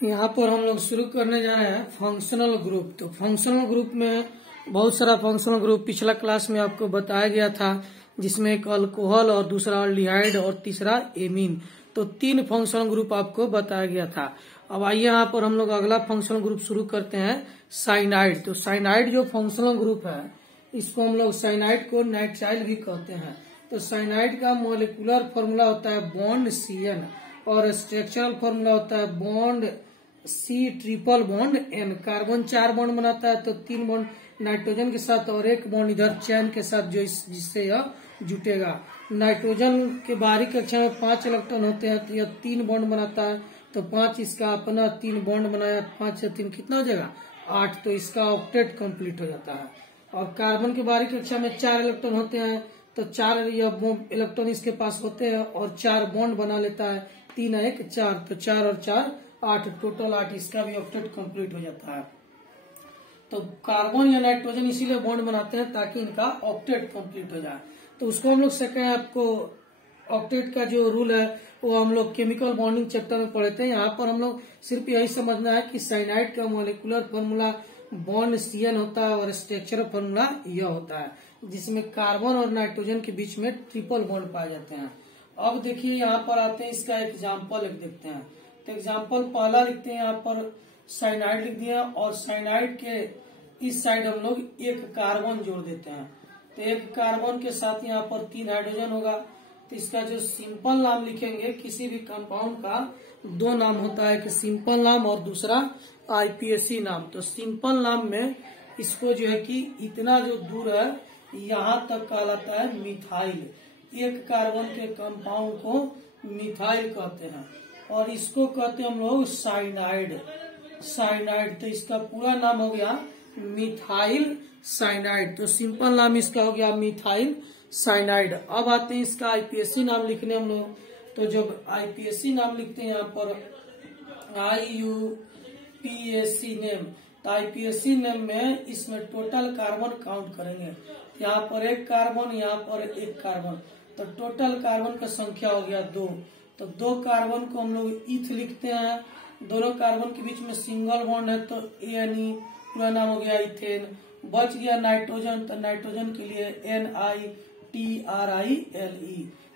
यहाँ पर हम लोग शुरू करने जा रहे हैं फंक्शनल ग्रुप। तो फंक्शनल ग्रुप में बहुत सारा फंक्शनल ग्रुप पिछला क्लास में आपको बताया गया था, जिसमें एक अल्कोहल और दूसरा अल्डिहाइड और तीसरा एमीन। तो 3 फंक्शनल ग्रुप आपको बताया गया था। अब आइए यहाँ पर हम लोग अगला फंक्शनल ग्रुप शुरू करते हैं, साइनाइड। तो साइनाइड जो फंक्शनल ग्रुप है, इसको हम लोग साइनाइड को नाइट्राइल भी कहते हैं। तो साइनाइड का मॉलिक्यूलर फॉर्मूला होता है बॉन्ड CN और स्ट्रक्चरल फॉर्मूला होता है bond C triple bond N। Carbon 4 bond बनाता है, तो 3 बॉन्ड नाइट्रोजन के साथ और 1 बॉन्ड इधर चैन के साथ, जो जिससे यह जुटेगा। नाइट्रोजन के बाहरी कक्षा में 5 इलेक्ट्रॉन होते हैं, तो यह 3 बॉन्ड बनाता है, तो 5 इसका अपना 3 बॉन्ड बनाया, 5 से 3 कितना हो जाएगा 8, तो इसका ऑक्टेट कंप्लीट हो जाता है। और कार्बन के बाहरी कक्षा में 4 इलेक्ट्रॉन होते हैं, तो 4 इलेक्ट्रॉन इसके पास होते हैं और 4 बॉन्ड बना लेता है, 3 1 4, तो 4 और 4 8, टोटल 8, इसका भी ऑक्टेट कंप्लीट हो जाता है। तो कार्बन या नाइट्रोजन इसीलिए बॉन्ड बनाते हैं ताकि इनका ऑक्टेट कंप्लीट हो जाए। तो उसको हम लोग सेकेंड, आपको ऑक्टेट का जो रूल है वो हम लोग केमिकल बॉन्डिंग चैप्टर में पढ़े थे। यहाँ पर हम लोग सिर्फ यही समझना है कि साइनाइड का मॉलिक्यूलर फॉर्मूला बॉन्ड CN होता है और स्ट्रक्चरल फॉर्मूला यह होता है, जिसमें कार्बन और नाइट्रोजन के बीच में ट्रिपल बॉन्ड पाए जाते हैं। अब देखिए यहाँ पर आते हैं, इसका एग्जाम्पल एक देखते हैं। तो एग्जाम्पल पहला लिखते हैं, यहाँ पर साइनाइड लिख दिया और साइनाइड के इस साइड हम लोग 1 कार्बन जोड़ देते हैं। तो 1 कार्बन के साथ यहाँ पर 3 हाइड्रोजन होगा। तो इसका जो सिंपल नाम लिखेंगे, किसी भी कंपाउंड का 2 नाम होता है, एक सिंपल नाम और दूसरा IPAC नाम। तो सिंपल नाम में इसको जो है कि इतना जो दूर है यहाँ तक कहलाता है मिथाइल। 1 कार्बन के कंपाउंड को मिथाइल कहते हैं और इसको कहते हैं हम लोग साइनाइड। साइनाइड, तो इसका पूरा नाम हो गया मिथाइल साइनाइड। तो सिंपल नाम इसका हो गया मिथाइल साइनाइड। अब आते हैं इसका IPAC नाम लिखने हम लोग। तो जब IPAC नाम लिखते हैं यहाँ पर IUPAC नेम, तो IPAC नेम में इसमें टोटल कार्बन काउंट करेंगे। यहाँ पर 1 कार्बन, यहाँ पर 1 कार्बन, तो टोटल कार्बन का संख्या हो गया 2। तो 2 कार्बन को हम लोग ईथ लिखते हैं। दोनों कार्बन के बीच में सिंगल बॉन्ड है, तो ANE पूरा नाम हो गया इथेन। बच गया नाइट्रोजन, तो नाइट्रोजन के लिए NITRILE।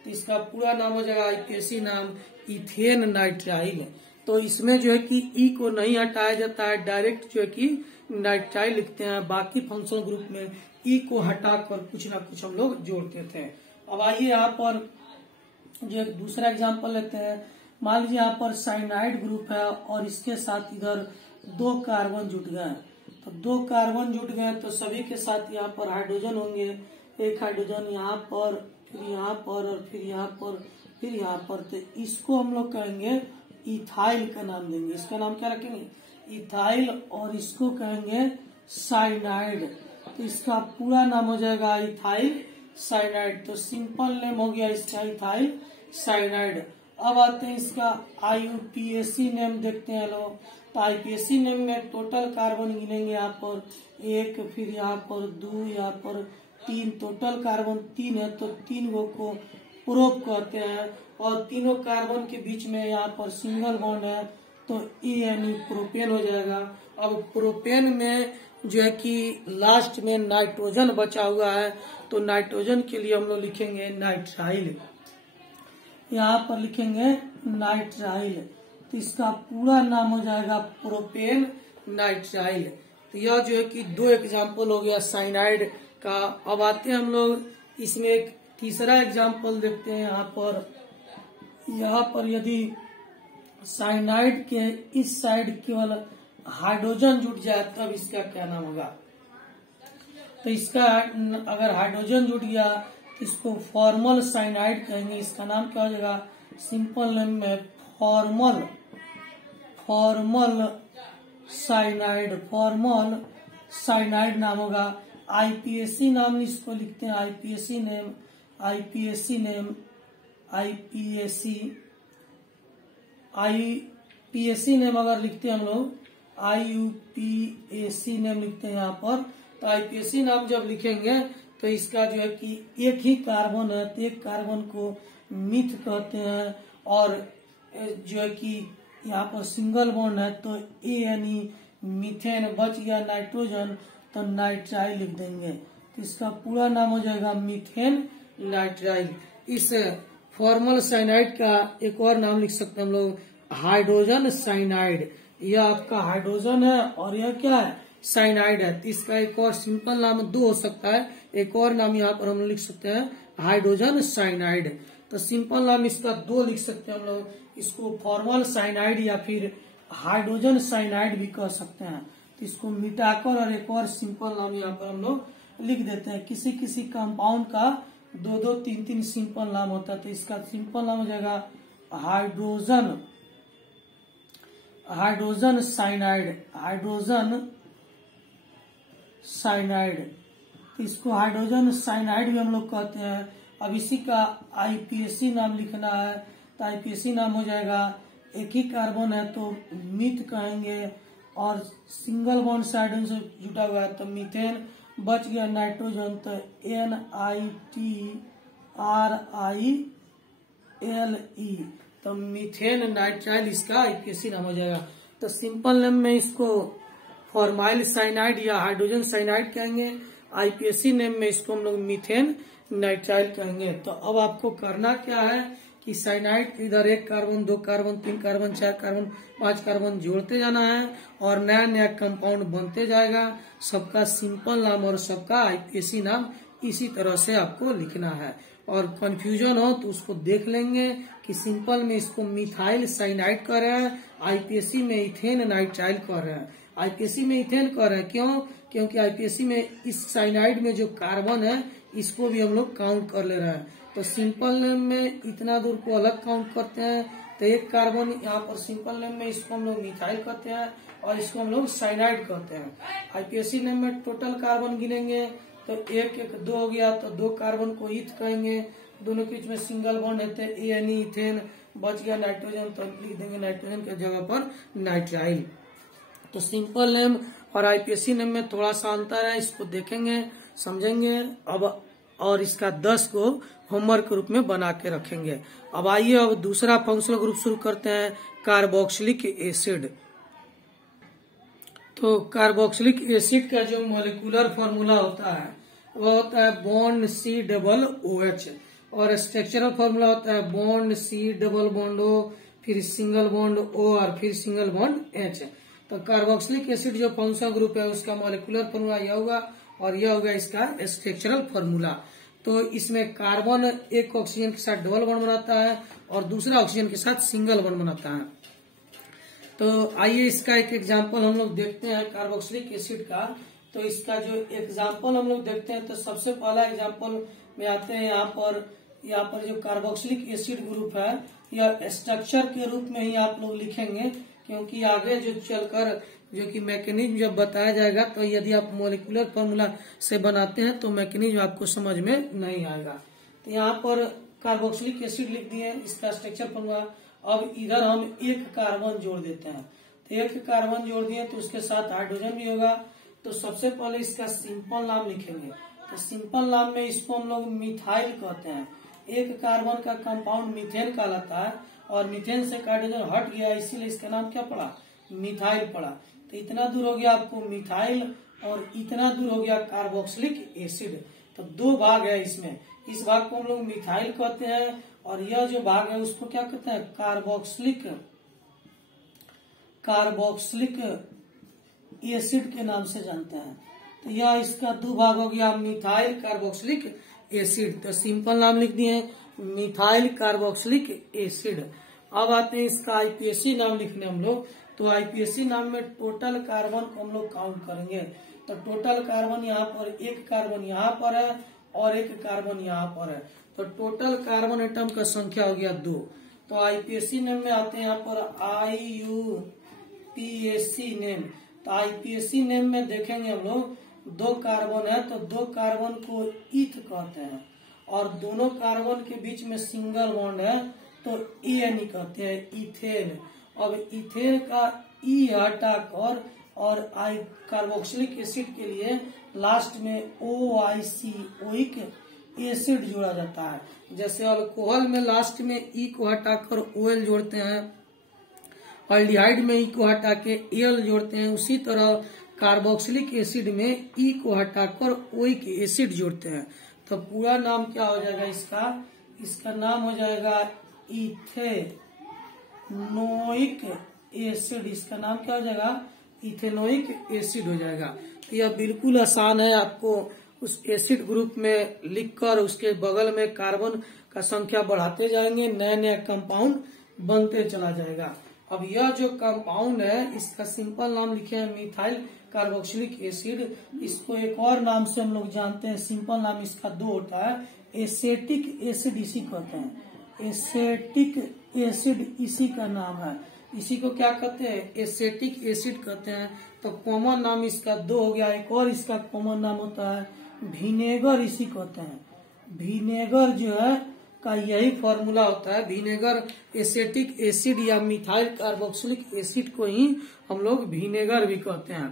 तो इसका पूरा नाम हो जाएगा IPAC नाम इथेन नाइट्राइल। तो इसमें जो है कि E को नहीं हटाया जाता है, डायरेक्ट जो है कि नाइट्राइल लिखते हैं। बाकी फंक्शनल ग्रुप में E को हटाकर कुछ ना कुछ हम लोग जोड़ते थे। अब आइए यहाँ पर जो एक दूसरा एग्जांपल लेते हैं। मान लीजिए यहाँ पर साइनाइड ग्रुप है और इसके साथ इधर 2 कार्बन जुट गए। तो 2 कार्बन जुट गए, तो सभी के साथ यहाँ पर हाइड्रोजन होंगे। 1 हाइड्रोजन यहाँ पर, फिर यहाँ पर और फिर यहाँ पर, फिर यहाँ पर। तो इसको हम लोग कहेंगे इथाइल का नाम देंगे। इसका नाम क्या रखेंगे? इथाइल। और इसको कहेंगे साइनाइड। तो इसका पूरा नाम हो जाएगा इथाइल साइनाइड। तो सिंपल नेम हो गया इसका इथाइल साइनाइड। अब आते हैं इसका IUPAC नेम देखते हैं लोग। तो IPAC नेम में टोटल कार्बन गिनेंगे, यहाँ पर 1, फिर यहाँ पर 2, यहाँ पर 3, टोटल कार्बन 3 है, तो 3 गो को प्रोप कहते हैं। और तीनों कार्बन के बीच में यहाँ पर सिंगल बॉन्ड है, तो ANE प्रोपेन हो जाएगा। अब प्रोपेन में जो है कि लास्ट में नाइट्रोजन बचा हुआ है, तो नाइट्रोजन के लिए हम लोग लिखेंगे नाइट्राइल। यहाँ पर लिखेंगे नाइट्राइल। तो इसका पूरा नाम हो जाएगा प्रोपेन नाइट्राइल। तो यह जो है कि 2 एग्जाम्पल हो गया साइनाइड का। अब आते हैं हम लोग इसमें एक तीसरा एग्जाम्पल देखते हैं। यहाँ पर यदि साइनाइड के इस साइड केवल हाइड्रोजन जुट जाए, तब इसका क्या नाम होगा? तो इसका अगर हाइड्रोजन जुट गया तो इसको फॉर्मल साइनाइड कहेंगे। इसका नाम क्या हो जाएगा? सिंपल नेम में फॉर्मल साइनाइड नाम होगा। IPAC नाम इसको लिखते हैं, IPAC नेम अगर लिखते हैं हम लोग IUPAC नेम लिखते हैं यहाँ पर। तो IPAC नाम जब लिखेंगे तो इसका जो है कि 1 ही कार्बन है, तो 1 कार्बन को मिथ कहते हैं। और जो है कि यहाँ पर सिंगल बॉन्ड है तो ANE मीथेन, बच गया नाइट्रोजन तो नाइट्राइल लिख देंगे। तो इसका पूरा नाम हो जाएगा मीथेन नाइट्राइल। इस फॉर्मल साइनाइड का एक और नाम लिख सकते हैं हम लोग, हाइड्रोजन साइनाइड। यह आपका हाइड्रोजन है और यह क्या है, साइनाइड है। तो इसका एक और सिंपल नाम दो हो सकता है, एक और नाम यहाँ पर हम लिख सकते हैं हाइड्रोजन साइनाइड। तो सिंपल नाम इसका दो लिख सकते हैं हम लोग, इसको फॉर्मल साइनाइड या फिर हाइड्रोजन साइनाइड भी कह सकते हैं। तो इसको मिटाकर और एक और सिंपल नाम यहाँ पर हम लोग लिख देते हैं। किसी किसी कंपाउंड का दो दो तीन तीन सिंपल नाम होता है। तो इसका सिंपल नाम हो जाएगा हाइड्रोजन साइनाइड। तो इसको हाइड्रोजन साइनाइड भी हम लोग कहते हैं। अब इसी का IPAC नाम लिखना है तो IPAC नाम हो जाएगा, एक ही कार्बन है तो मीथ कहेंगे और सिंगल बॉन्ड से हाइड्रोजन से जुटा हुआ है तो मीथेन, बच गया नाइट्रोजन तो NITRILE तो मीथेन नाइट्राइल इसका IPAC नाम हो जाएगा। तो सिंपल नेम में इसको फॉर्माइल साइनाइड या हाइड्रोजन साइनाइड कहेंगे, IPAC नेम में इसको हम लोग मीथेन नाइट्राइल कहेंगे। तो अब आपको करना क्या है कि साइनाइड इधर एक कार्बन, दो कार्बन, तीन कार्बन, चार कार्बन, पांच कार्बन जोड़ते जाना है और नया नया कंपाउंड बनते जाएगा। सबका सिंपल नाम और सबका IPAC नाम इसी तरह से आपको लिखना है। और कंफ्यूजन हो तो उसको देख लेंगे कि सिंपल में इसको मिथाइल साइनाइड कर रहे हैं, IPAC में इथेन नाइट्राइल कर रहे हैं। IPAC में इथेन कर रहे हैं क्यों? क्योंकि IPAC में इस साइनाइड में जो कार्बन है इसको भी हम लोग काउंट कर ले रहे हैं। तो सिंपल नेम में इतना दूर को अलग काउंट करते हैं तो एक कार्बन यहाँ पर सिंपल नेम में इसको हम लोग मिथाइल कहते हैं और इसको हम लोग साइनाइड कहते हैं। IPAC नेम में टोटल कार्बन गिनेंगे तो एक एक दो हो गया तो दो कार्बन को ईथ कहेंगे, दोनों के बीच में सिंगल बॉन्ड है तो ANE इथेन, बच गया नाइट्रोजन तो लिख देंगे नाइट्रोजन के जगह पर नाइट्राइल। तो सिंपल नेम और IPAC नेम में थोड़ा सा अंतर है, इसको देखेंगे समझेंगे अब और इसका 10 को होमवर्क के रूप में बना के रखेंगे। अब आइए अब दूसरा फंक्शनल ग्रुप शुरू करते हैं, कार्बोक्सिलिक एसिड। तो कार्बोक्सिलिक एसिड का जो मॉलिक्यूलर फॉर्मूला होता है वो होता है बॉन्ड C+OH और स्ट्रक्चरल फॉर्मूला होता है बॉन्ड C+O, फिर सिंगल बॉन्ड O और फिर सिंगल बॉन्ड H। तो कार्बोक्सिलिक एसिड जो फंक्शनल ग्रुप है उसका मॉलिक्यूलर फॉर्मूला यह होगा और यह होगा इसका स्ट्रक्चरल फॉर्मूला। तो इसमें कार्बन एक ऑक्सीजन के साथ डबल बॉन्ड बनाता है और दूसरा ऑक्सीजन के साथ सिंगल बॉन्ड बनाता है। तो आइए इसका एक एग्जांपल हम लोग देखते हैं कार्बोक्सिलिक एसिड का। तो इसका जो एग्जांपल हम लोग देखते हैं तो सबसे पहला एग्जांपल में आते हैं यहाँ पर जो कार्बोक्सिलिक एसिड ग्रुप है यह स्ट्रक्चर के रूप में ही आप लोग लिखेंगे, क्योंकि आगे जो चलकर जो कि मैकेनिज्म जब बताया जाएगा तो यदि आप मॉलिक्यूलर फॉर्मूला से बनाते हैं तो मैकेनिज्म आपको समझ में नहीं आएगा। तो यहाँ पर कार्बोक्सिलिक एसिड लिख दिए, इसका स्ट्रक्चर फॉर्मूला। अब इधर हम एक कार्बन जोड़ देते हैं, तो एक कार्बन जोड़ दिए तो उसके साथ हाइड्रोजन भी होगा। तो सबसे पहले इसका सिंपल नाम लिखेंगे, तो सिंपल नाम में इसको हम लोग मिथाइल कहते हैं। एक कार्बन का कंपाउंड मीथेन कहलाता है और मीथेन से हाइड्रोजन हट गया इसीलिए इसका नाम क्या पड़ा, मिथाइल पड़ा। तो इतना दूर हो गया आपको मिथाइल और इतना दूर हो गया कार्बोक्सिलिक एसिड। तो दो भाग है इसमें, इस भाग को हम लोग मिथाइल कहते हैं और यह जो भाग है उसको क्या कहते हैं, कार्बोक्सिलिक एसिड के नाम से जानते हैं। तो यह इसका दो भाग हो गया मिथाइल कार्बोक्सिलिक एसिड। तो सिंपल नाम लिख दिए मिथाइल कार्बोक्सिलिक एसिड। अब आते हैं इसका IPAC नाम लिखने हम लोग। तो IPAC नाम में टोटल कार्बन को हम लोग काउंट करेंगे। तो टोटल कार्बन यहाँ पर एक कार्बन यहाँ पर है और एक कार्बन यहाँ पर है, तो टोटल कार्बन एटम का संख्या हो गया 2। तो IPAC नेम में आते हैं यहाँ पर IUPAC नेम। तो IPAC नेम में देखेंगे हम लोग दो कार्बन है तो दो कार्बन को ईथ कहते हैं और दोनों कार्बन के बीच में सिंगल बॉन्ड है तो ANE कहते हैं, इथेन। अब इथेन का ई हटाकर और कार्बोक्सिलिक एसिड के लिए लास्ट में OIC ओइक एसिड जोड़ा जाता है। जैसे अल्कोहल में लास्ट में ई को हटाकर OL जोड़ते हैं ऑल्डिहाइड में ई को हटा के एल जोड़ते हैं, उसी तरह कार्बोक्सिलिक एसिड में ई को हटाकर ओइक एसिड जोड़ते हैं। तो पूरा नाम क्या हो जाएगा इसका नाम हो जाएगा इथेनोइक एसिड। इसका नाम क्या हो जाएगा? इथेनोइक एसिड हो जाएगा। तो यह बिल्कुल आसान है, आपको उस एसिड ग्रुप में लिखकर उसके बगल में कार्बन का संख्या बढ़ाते जाएंगे, नया नया कंपाउंड बनते चला जाएगा। अब यह जो कंपाउंड है इसका सिंपल नाम लिखे हैं मिथाइल कार्बोक्सिलिक एसिड। इसको एक और नाम से हम लोग जानते हैं, सिंपल नाम इसका 2 होता है, एसेटिक एसिड इसी कहते हैं। एसेटिक एसिड इसी का नाम है, इसी को क्या कहते हैं? एसेटिक एसिड कहते हैं। तो कॉमन नाम इसका 2 हो गया। एक और इसका कॉमन नाम होता है विनेगर, इसी कहते हैं। विनेगर जो है का यही फॉर्मूला होता है, विनेगर एसेटिक एसिड या मिथाइल कार्बोक्सिलिक एसिड को ही हम लोग विनेगर भी कहते हैं।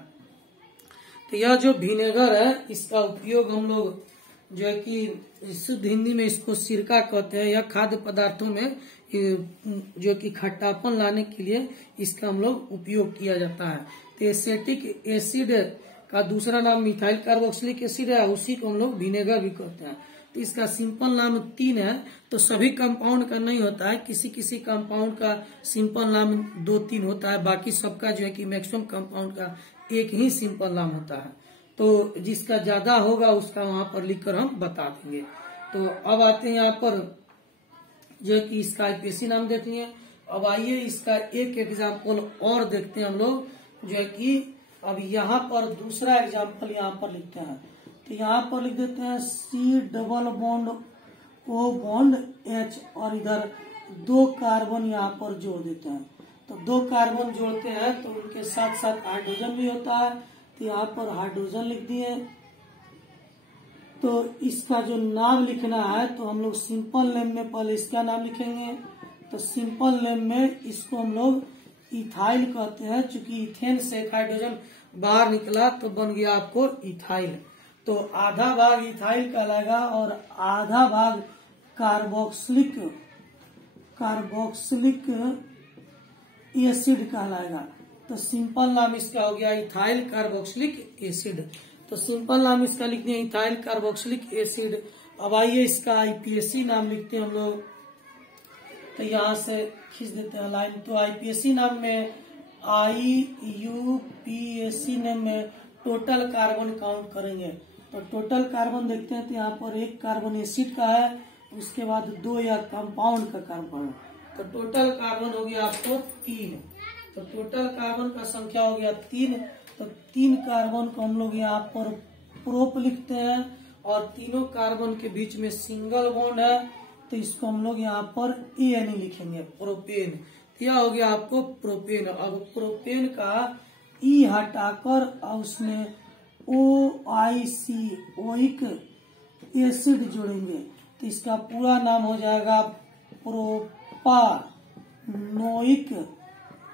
तो यह जो विनेगर है इसका उपयोग हम लोग जो है कि शुद्ध हिंदी में इसको सिरका कहते हैं। यह खाद्य पदार्थों में जो कि खट्टापन लाने के लिए इसका हम लोग उपयोग किया जाता है। तो एसेटिक एसिड का दूसरा नाम मिथाइल कार्बोक्सिलिक एसिड है, उसी को हम लोग विनेगर भी कहते हैं। तो इसका सिंपल नाम 3 है। तो सभी कंपाउंड का नहीं होता है, किसी किसी कंपाउंड का सिंपल नाम 2-3 होता है, बाकी सबका जो है कि मैक्सिमम कंपाउंड का एक ही सिंपल नाम होता है। तो जिसका ज्यादा होगा उसका वहां पर लिखकर हम बता देंगे। तो अब आते हैं यहाँ पर जो है कि इसका आईपीएसी नाम देते हैं। अब आइए इसका एक एग्जाम्पल और देखते हैं हम लोग, जो है कि अब यहाँ पर दूसरा एग्जाम्पल यहाँ पर लिखते हैं। तो यहाँ पर लिख देते हैं C+O H और इधर 2 कार्बन यहाँ पर जोड़ देते हैं। तो 2 कार्बन जोड़ते हैं तो उनके साथ साथ हाइड्रोजन भी होता है। तो यहाँ पर हाइड्रोजन लिख दिए। तो इसका जो नाम लिखना है तो हम लोग सिंपल नेम में पहले इसका नाम लिखेंगे। तो सिंपल नेम में इसको हम लोग इथाइल कहते हैं, चूंकि इथेन से एक हाइड्रोजन बाहर निकला तो बन गया आपको इथाइल। तो आधा भाग इथाइल कहलाएगा और आधा भाग कार्बोक्सिलिक एसिड कहलाएगा। तो सिंपल नाम इसका हो गया इथाइल कार्बोक्सिलिक एसिड। तो सिंपल नाम इसका लिखते हैं इथाइल कार्बोक्सिलिक एसिड। अब आइए इसका आईपीएसी नाम लिखते हैं हम लोग। तो यहाँ से खींच देते हैं लाइन। तो आईपीएसी नाम में IUPAC नेम में टोटल कार्बन काउंट करेंगे। तो टोटल कार्बन देखते हैं तो यहाँ पर 1 कार्बन एसिड का है, उसके बाद 2 या कंपाउंड का कार्बन। तो टोटल कार्बन हो गया आपको 3। तो टोटल कार्बन का संख्या हो गया 3। तो 3 कार्बन को हम लोग यहाँ पर प्रोप लिखते हैं और तीनों कार्बन के बीच में सिंगल बॉन्ड है, तो इसको हम लोग यहाँ पर ANE लिखेंगे, प्रोपेन। यह हो गया आपको प्रोपेन। अब प्रोपेन का ई हटाकर और उसमें OIC ओइक एसिड जोड़ेंगे तो इसका पूरा नाम हो जाएगा प्रोपानोइक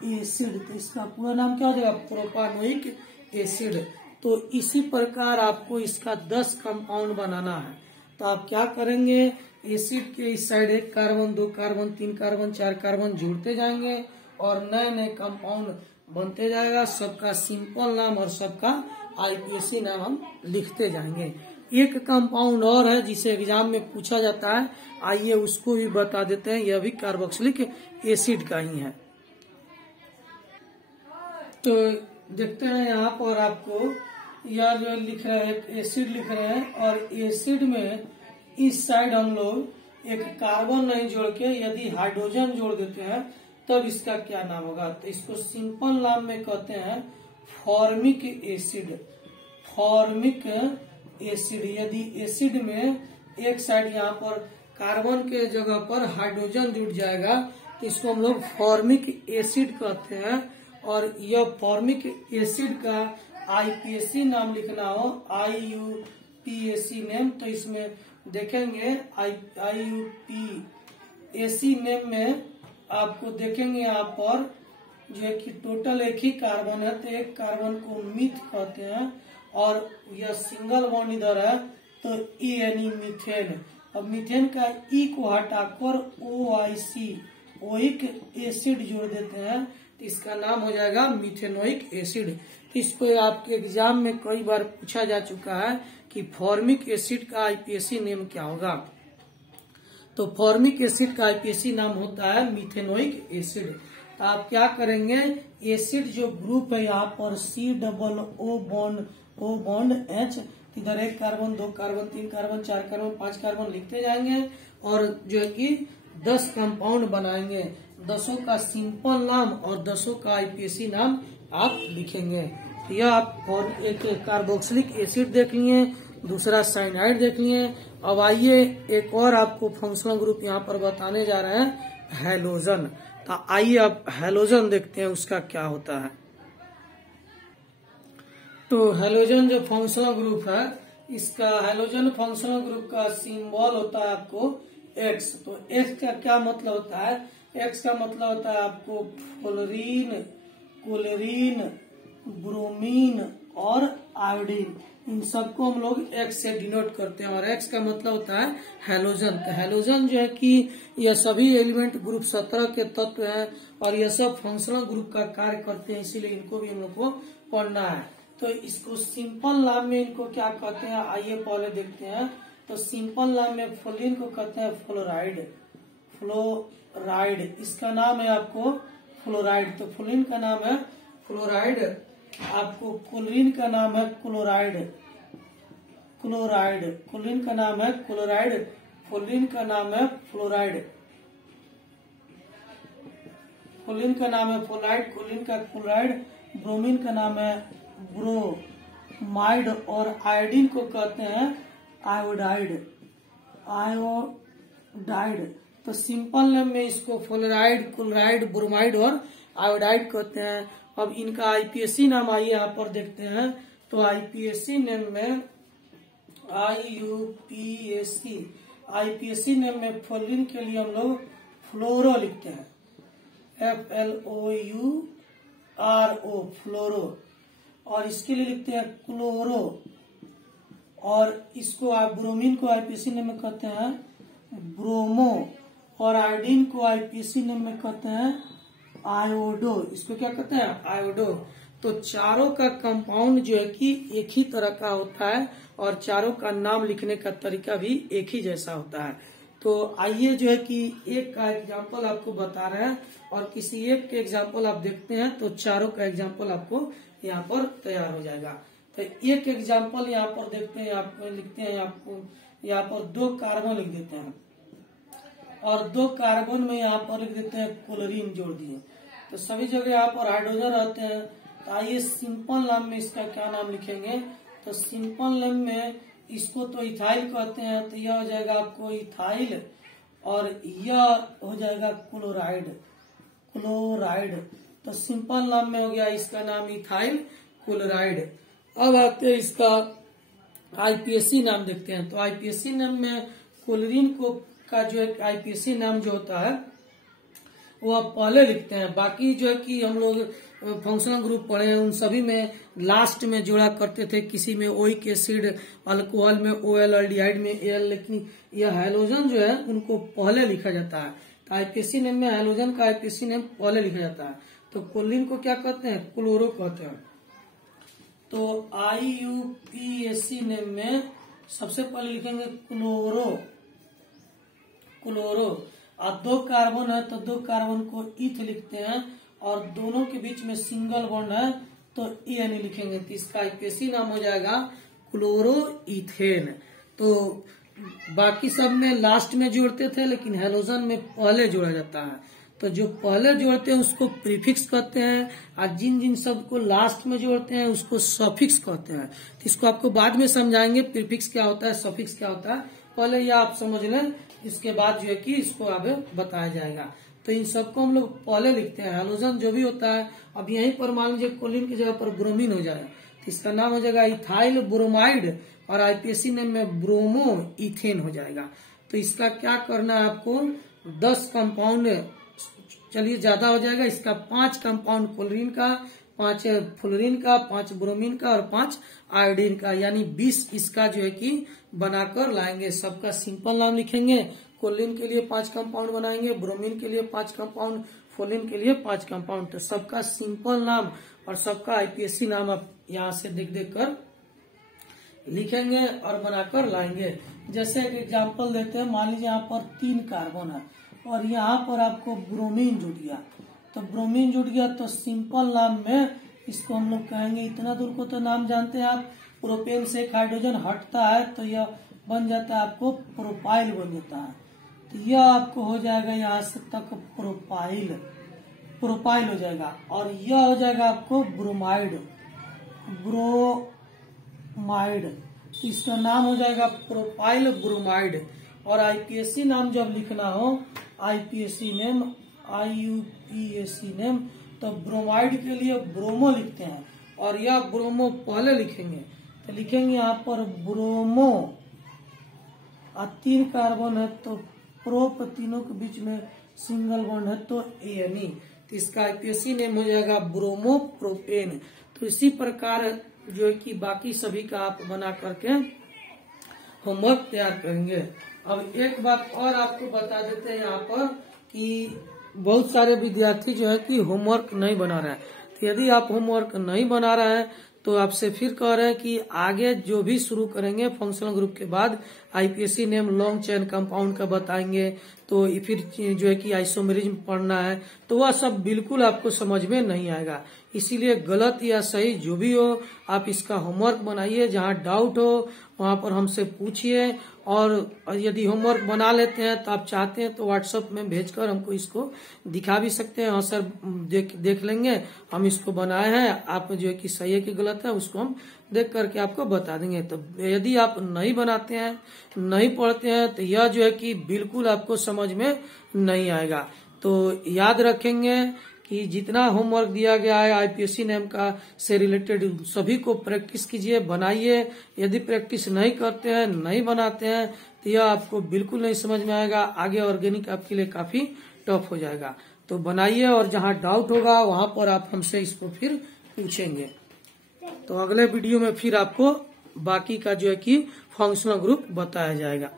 एसिड। तो इसका पूरा नाम क्या हो जाएगा? Propanoic acid. तो इसी प्रकार आपको इसका 10 कंपाउंड बनाना है। तो आप क्या करेंगे? एसिड के इस side 1 carbon, 2 carbon, 3 carbon, 4 carbon जुड़ते जाएंगे और नए नए कंपाउंड बनते जाएगा। सबका सिंपल नाम और सबका आईपीएसी नाम हम लिखते जाएंगे। एक कंपाउंड और है जिसे एग्जाम में पूछा जाता है, आइए उसको भी बता देते हैं। यह भी कार्बोक्सिलिक एसिड का ही है। तो देखते हैं यहाँ पर आपको यह जो लिख रहे हैं एसिड लिख रहे हैं, और एसिड में इस साइड हम लोग एक कार्बन नहीं जोड़ के यदि हाइड्रोजन जोड़ देते हैं तब इसका क्या नाम होगा? तो इसको सिंपल नाम में कहते हैं फॉर्मिक एसिड। Formic acid. यदि एसिड में एक साइड यहाँ पर कार्बन के जगह पर हाइड्रोजन जुड़ जाएगा तो इसको हम लोग फॉर्मिक एसिड कहते हैं। और यह फॉर्मिक एसिड का आईपीएसी नाम लिखना हो, IUPAC नेम, तो इसमें देखेंगे IUPAC नेम में आपको देखेंगे यहाँ पर जो है कि टोटल 1 ही कार्बन है, तो 1 कार्बन को मिथ कहते हैं और यह सिंगल बॉन्ड इधर है तो ANE मीथेन। अब मीथेन का E को हटाकर OIC ओइक एसिड जोड़ देते हैं तो इसका नाम हो जाएगा मिथेनोइक एसिड। इसको आपके एग्जाम में कई बार पूछा जा चुका है कि फॉर्मिक एसिड का आईपीएसी नेम क्या होगा। तो फॉर्मिक एसिड का आईपीएसी नाम होता है मिथेनोइक एसिड। तो आप क्या करेंगे, एसिड जो ग्रुप है यहाँ पर COO बॉन्ड H, इधर 1 carbon 2 carbon 3 carbon 4 carbon 5 carbon लिखते जाएंगे और जो है कि 10 कंपाउंड बनाएंगे। 10 का सिंपल नाम और 10 का आईपीएसी नाम आप लिखेंगे। तो यह आप और एक कार्बोक्सिलिक एसिड देख लिए, दूसरा साइनाइड देख लिए। अब आइए एक और आपको फंक्शनल ग्रुप यहाँ पर बताने जा रहे हैं, हैलोजन। तो आइए आप हैलोजन देखते हैं उसका क्या होता है। तो हैलोजन जो फंक्शनल ग्रुप है, इसका हैलोजन फंक्शनल ग्रुप का सिंबल होता है आपको X। तो X का क्या मतलब होता है, X का मतलब होता है आपको फ्लोरीन, क्लोरीन, ब्रोमीन और आयोडीन। इन सबको हम लोग X से डिनोट करते हैं और X का मतलब होता है हैलोजन। तो हैलोजन जो है कि यह सभी एलिमेंट ग्रुप 17 के तत्व हैं और यह सब फंक्शनल ग्रुप का कार्य करते हैं, इसीलिए इनको भी हम लोग को पढ़ना है। तो इसको सिंपल नाम में इनको क्या कहते हैं, आइए पहले देखते हैं। तो सिंपल नाम में फ्लोरीन को कहते हैं फ्लोराइड। फ्लोराइड इसका नाम है आपको फ्लोराइड। तो फ्लोरीन का नाम है फ्लोराइड, आपको क्लोरीन का नाम है क्लोराइड। क्लोरीन का नाम है क्लोराइड, फ्लोरीन का नाम है फ्लोराइड, फ्लोरीन का नाम है फ्लोराइड, क्लोरीन का क्लोराइड, ब्रोमीन का नाम है ब्रोमाइड और आयोडीन को कहते हैं आयोडाइड। तो सिंपल नेम में इसको फ्लोराइड, क्लोराइड, ब्रोमाइड और आयोडाइड कहते हैं। अब इनका आईपीएसी नाम आइए यहाँ पर देखते हैं। तो आईपीएसी नेम में आईपीएसी नेम में फ्लोरीन के लिए हम लोग फ्लोरो लिखते हैं, FLOURO फ्लोरो। और इसके लिए लिखते हैं क्लोरो। और इसको आप ब्रोमीन को आईपीएसी नेम में कहते हैं ब्रोमो और आयोडीन को आईपीएसी नेम में कहते हैं आयोडो। इसको क्या कहते हैं, आयोडो। तो चारों का कंपाउंड जो है कि एक ही तरह का होता है और चारों का नाम लिखने का तरीका भी एक ही जैसा होता है। तो आइए जो है कि एक का एग्जाम्पल आपको बता रहे हैं और किसी एक के एग्जाम्पल आप देखते हैं तो चारों का एग्जाम्पल आपको यहाँ पर तैयार हो जाएगा। तो एक एग्जाम्पल यहाँ पर देखते हैं, आपको लिखते हैं, आपको यहाँ पर 2 कार्बन लिख देते हैं और 2 कार्बन में यहाँ पर लिख देते हैं क्लोरीन जोड़ दिए। तो सभी जगह यहाँ पर हाइड्रोजन रहते हैं। तो आइए सिंपल नाम में इसका क्या नाम लिखेंगे। तो सिंपल नेम में इसको तो इथाइल कहते हैं, तो यह हो जाएगा आपको इथाइल और यह हो जाएगा क्लोराइड। तो सिंपल नाम में हो गया इसका नाम इथाइल क्लोराइड। अब आते हैं इसका आईपीएसी नाम देखते हैं। तो आईपीएसी नाम में क्लोरीन को का जो है आईपीएसी नाम जो होता है वो आप पहले लिखते हैं। बाकी जो है कि हम लोग फंक्शनल ग्रुप पढ़े हैं उन सभी में लास्ट में जोड़ा करते थे, किसी में ओइक एसिड, अल्कोहल में OL, अल्डिहाइड में AL, लेकिन यह हैलोजन जो है उनको पहले लिखा जाता है। तो आईपीएसी नेम में हैलोजन का आईपीएसी नेम पहले लिखा जाता है। तो क्लोरीन को क्या कहते हैं, क्लोरो कहते हैं। तो IUPAC नेम में सबसे पहले लिखेंगे क्लोरो। और 2 कार्बन है तो 2 कार्बन को इथ लिखते हैं और दोनों के बीच में सिंगल बॉन्ड है तो EN लिखेंगे। तो इसका आईपीएसी नाम हो जाएगा क्लोरो इथेन। तो बाकी सब में लास्ट में जोड़ते थे लेकिन हैलोजन में पहले जोड़ा जाता है। तो जो पहले जोड़ते हैं उसको प्रीफिक्स कहते हैं और जिन जिन सब को लास्ट में जोड़ते हैं उसको सफिक्स कहते हैं। तो इसको आपको बाद में समझाएंगे प्रीफिक्स क्या होता है, सफिक्स क्या होता है, पहले ये आप समझ लें, इसके बाद जो है कि इसको आगे बताया जाएगा। तो इन सबको हम लोग पहले लिखते हैं। हैलोजन जो भी होता है, अब यहीं पर मान लीजिए क्लोरीन की जगह पर ब्रोमीन हो जाए तो इसका नाम हो जाएगा इथाइल ब्रोमाइड और आईपीएसी नेम में ब्रोमो इथेन हो जाएगा। तो इसका क्या करना है आपको, 10 कंपाउंड, चलिए ज्यादा हो जाएगा, इसका 5 कंपाउंड क्लोरीन का, 5 फ्लोरीन का, 5 ब्रोमीन का और 5 आयोडीन का, यानी 20 इसका जो है कि बनाकर लाएंगे। सबका सिंपल नाम लिखेंगे। क्लोरीन के लिए 5 कंपाउंड बनाएंगे, ब्रोमीन के लिए 5 कंपाउंड, फोलिन के लिए 5 कंपाउंड। तो सबका सिंपल नाम और सबका आईपीएससी नाम आप यहाँ से देख देख कर लिखेंगे और बनाकर लाएंगे। जैसे एक एग्जाम्पल देते हैं, मान लीजिए यहाँ पर 3 कार्बन है और यहाँ पर आपको ब्रोमीन जुट गया। तो ब्रोमीन जुट गया तो सिंपल नाम में इसको हम लोग कहेंगे, इतना दूर को तो नाम जानते हैं आप, प्रोपेन से एक हाइड्रोजन हटता है तो यह बन जाता है आपको प्रोपाइल बन जाता है। तो यह आपको हो जाएगा यहाँ से तक प्रोपाइल हो जाएगा और यह हो जाएगा आपको ब्रोमाइड। इसका नाम हो जाएगा प्रोपाइल ब्रोमाइड। और आईपीएससी नाम जब लिखना हो, आईपीएससी नेम तो ब्रोमाइड के लिए ब्रोमो लिखते हैं और यह ब्रोमो पहले लिखेंगे। तो लिखेंगे यहाँ पर ब्रोमो और 3 कार्बन है तो प्रोप, तीनों के बीच में सिंगल बॉन्ड है तो एनी। तो इसका आईपीएससी नेम हो जाएगा ब्रोमो प्रोपेन। तो इसी प्रकार जो है कि बाकी सभी का आप बना करके होमवर्क तैयार करेंगे। अब एक बात और आपको बता देते हैं यहाँ पर कि बहुत सारे विद्यार्थी जो है कि होमवर्क नहीं बना रहे हैं। तो यदि आप होमवर्क नहीं बना रहे हैं तो आपसे फिर कह रहे हैं कि आगे जो भी शुरू करेंगे फंक्शनल ग्रुप के बाद IPSC name long chain compound का बताएंगे, तो फिर जो है कि आइसोमेरिज्म पढ़ना है, तो वह सब बिल्कुल आपको समझ में नहीं आएगा। इसीलिए गलत या सही जो भी हो आप इसका होमवर्क बनाइए, जहाँ डाउट हो वहाँ पर हमसे पूछिए। और यदि होमवर्क बना लेते हैं तो आप चाहते हैं तो व्हाट्सएप में भेजकर हमको इसको दिखा भी सकते हैं। हाँ सर देख लेंगे, हम इसको बनाए हैं, आप जो है कि सही है कि गलत है उसको हम देख करके आपको बता देंगे। तो यदि आप नहीं बनाते हैं, नहीं पढ़ते हैं, तो यह जो है कि बिल्कुल आपको समझ में नहीं आएगा। तो याद रखेंगे कि जितना होमवर्क दिया गया है आईपीएससी नेम का से रिलेटेड सभी को प्रैक्टिस कीजिए, बनाइए। यदि प्रैक्टिस नहीं करते हैं, नहीं बनाते हैं, तो यह आपको बिल्कुल नहीं समझ में आएगा। आगे ऑर्गेनिक आपके लिए काफी टफ हो जाएगा। तो बनाइए और जहां डाउट होगा वहां पर आप हमसे इसको फिर पूछेंगे। तो अगले वीडियो में फिर आपको बाकी का जो है कि फंक्शनल ग्रुप बताया जाएगा।